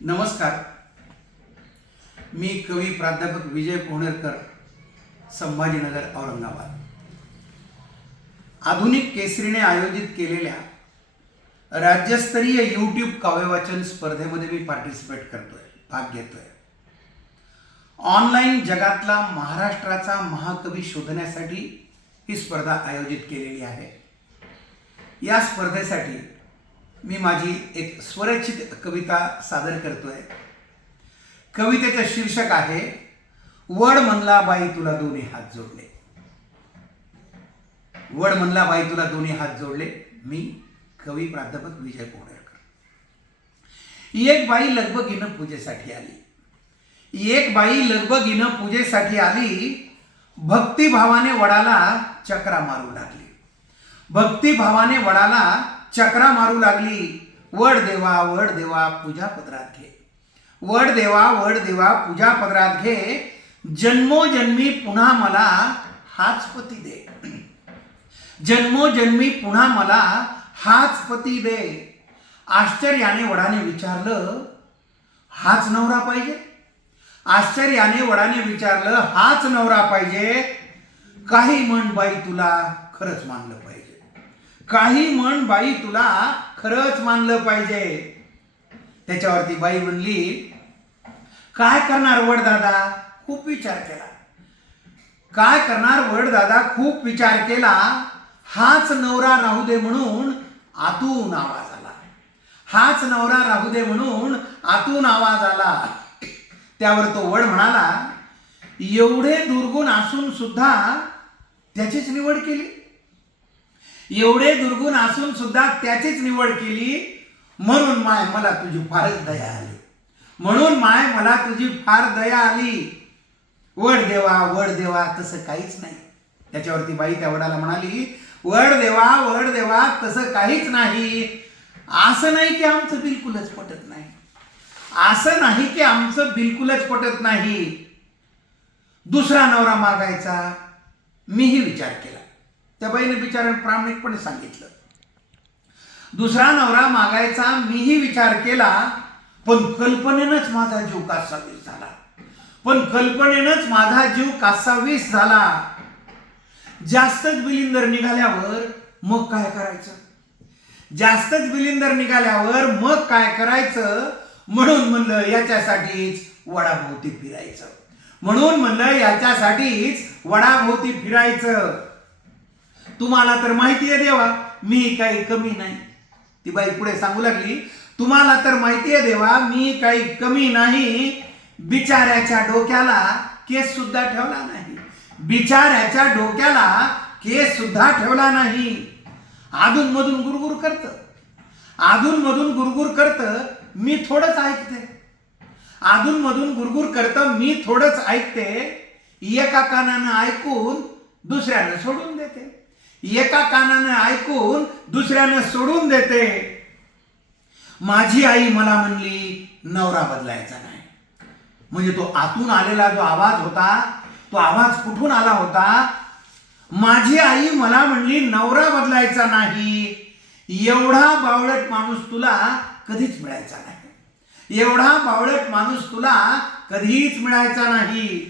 नमस्कार. मी कवी प्राध्यापक विजय पोहणेरकर संभाजीनगर औरंगाबाद. आधुनिक केसरीने आयोजित केलेल्या राज्यस्तरीय यूट्यूब काव्यवाचन स्पर्धेमध्ये मी पार्टिसिपेट करतोय भाग घेतोय. ऑनलाईन जगातला महाराष्ट्राचा महाकवी शोधण्यासाठी ही स्पर्धा आयोजित केलेली आहे. या स्पर्धेसाठी मी माझी एक स्वरचित कविता सादर करतोय. कवितेचं शीर्षक आहे वड म्हणला बाई तुला दोन्ही हात जोडले. वड म्हणला बाई तुला दोन्ही हात जोडले. मी कवी प्राध्यापक विजय पोहणेरकर एक बाई लगबगीनं पूजेसाठी आली. एक बाई लगबगीनं पूजेसाठी आली. भक्तिभावाने वडाला चक्रा मारू लागली. भक्तिभावाने वडाला चक्रा मारू लागली. वड देवा वड देवा पूजा पदरात घे. वड देवा वड देवा पूजा पदरात घे. जन्मोजन्मी पुन्हा मला हाच पती दे. जन्मोजन्मी पुन्हा मला हाच पती दे. आश्चर्याने वडाने विचारलं हाच नवरा पाहिजे? आश्चर्याने वडाने विचारलं हाच नवरा पाहिजे? काही म्हण बाई तुला खरंच मानलं पाहिजे. काही म्हण बाई तुला खरंच मानलं पाहिजे. त्याच्यावरती बाई म्हणली काय करणार वड दादा? खूप विचार केला. काय करणार वड दादा? खूप विचार केला. हाच नवरा राहू दे म्हणून आतून आवाज आला. हाच नवरा राहू दे म्हणून आतून आवाज आला. त्यावर तो वड म्हणाला एवढे दुर्गुण असून सुद्धा त्याचीच निवड केली. एवढे दुर्गुण असून सुद्धा त्याचीच निवड केली. म्हणून माय मला तुझी फारच दया आली. म्हणून माय मला तुझी फार दया आली. वड देवा वड देवा तसं काहीच नाही. त्याच्यावरती बाई त्या वडाला म्हणाली वड देवा वड देवा तसं काहीच नाही. असं नाही की आमचं बिलकुलच पटत नाही. असं नाही की आमचं बिलकुलच पटत नाही. दुसरा नवरा मागायचा मीही विचार केला. त्या बाईने बिचाराने प्रामाणिकपणे सांगितलं. दुसरा नवरा मागायचा मीही विचार केला पण कल्पनेनंच माझा जीव कासावीस झाला. पण कल्पनेनंच माझा जीव कासावीस झाला. जास्तच बिलिंदर निघाल्यावर मग काय करायचं? जास्तच बिलिंदर निघाल्यावर मग काय करायचं? म्हणून म्हणलं याच्यासाठीच वडाभोवती फिरायचं. म्हणून म्हणलं याच्यासाठीच वडाभोवती फिरायचं. तुम्हाला तर माहिती आहे देवा मी काही कमी नाही. ती बाई पुढे सांगू लागली तुम्हाला तर माहिती आहे देवा मी काही कमी नाही. बिचाऱ्याच्या डोक्याला केस सुद्धा ठेवला नाही. बिचाऱ्याच्या डोक्याला केस सुद्धा ठेवला नाही. अधून मधून गुरगुर करत. अधून मधून गुरगुर करत मी थोडंच ऐकते. अधून मधून गुरगुर करत मी थोडंच ऐकते. एका कानानं ऐकून दुसऱ्यानं सोडून देते. एका कानानं ऐकून दुसऱ्यानं सोडून देते. माझी आई मला म्हणली नवरा बदलायचा नाही. म्हणजे तो आतून आलेला जो आवाज होता तो आवाज कुठून आला होता? माझी आई मला म्हणली नवरा बदलायचा नाही. एवढा बावळट माणूस तुला कधीच मिळायचा नाही. एवढा बावळट माणूस तुला कधीच मिळायचा नाही.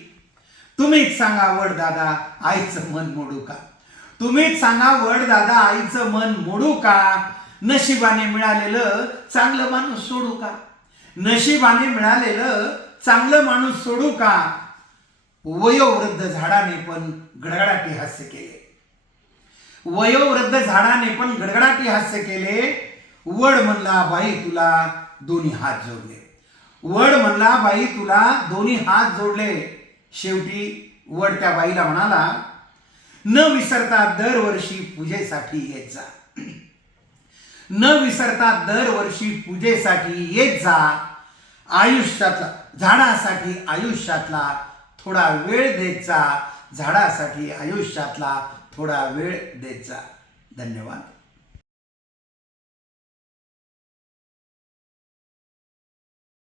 तुम्हीच सांगा वड दादा आईचं मन मोडू का? तुम्हीच सांगा वड दादा आईचं मन मोडू का? नशिबाने मिळालेलं चांगलं माणूस सोडू का? नशिबाने मिळालेलं चांगलं माणूस सोडू का? वयोवृद्ध झाडाने पण गडगडाटी हास्य केले. वयोवृद्ध झाडाने पण गडगडाटी हास्य केले. वड म्हणला बाई तुला दोन्ही हात जोडले. वड म्हणला बाई तुला दोन्ही हात जोडले. शेवटी वड त्या बाईला म्हणाला न विसरता दरवर्षी पूजेसाठी येत जा. न विसरता दरवर्षी पूजेसाठी येत जा. आयुष्यातला झाडासाठी आयुष्यातला थोडा वेळ देत जा. झाडासाठी आयुष्यातला थोडा वेळ देत जा. धन्यवाद.